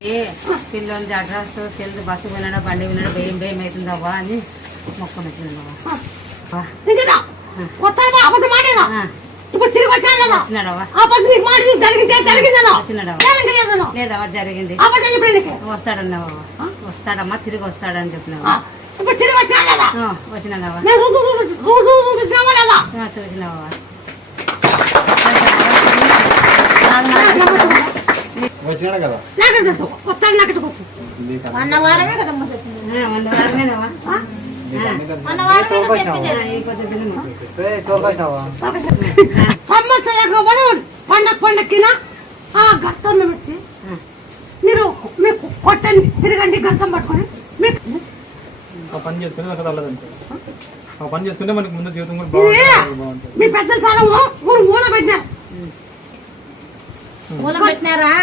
పిల్లలు అడ్రస్ తెలుసు బస్సు వినడం బండి వినడం భయం భయం అవుతుందవ్వా అని మొక్కలు వచ్చిందవ్వా లేదవ్వా జరిగింది వస్తాడన్నావా వస్తాడమ్మా తిరిగి వస్తాడని చెప్పినావా వచ్చినావా చూసినావా వచ్చినాడు కదా పండక్కిన ఆ గట్టం పెట్టి మీరు మీకు కొట్టండి తిరగండి గట్టం పట్టుకొని పని చేసుకుని పని చేసుకుంటే మనకి ముందు జీవితం కూడా మీ పెద్ద కాలంలో ఊరు మూల పెట్టినారు మూల పెట్టినారా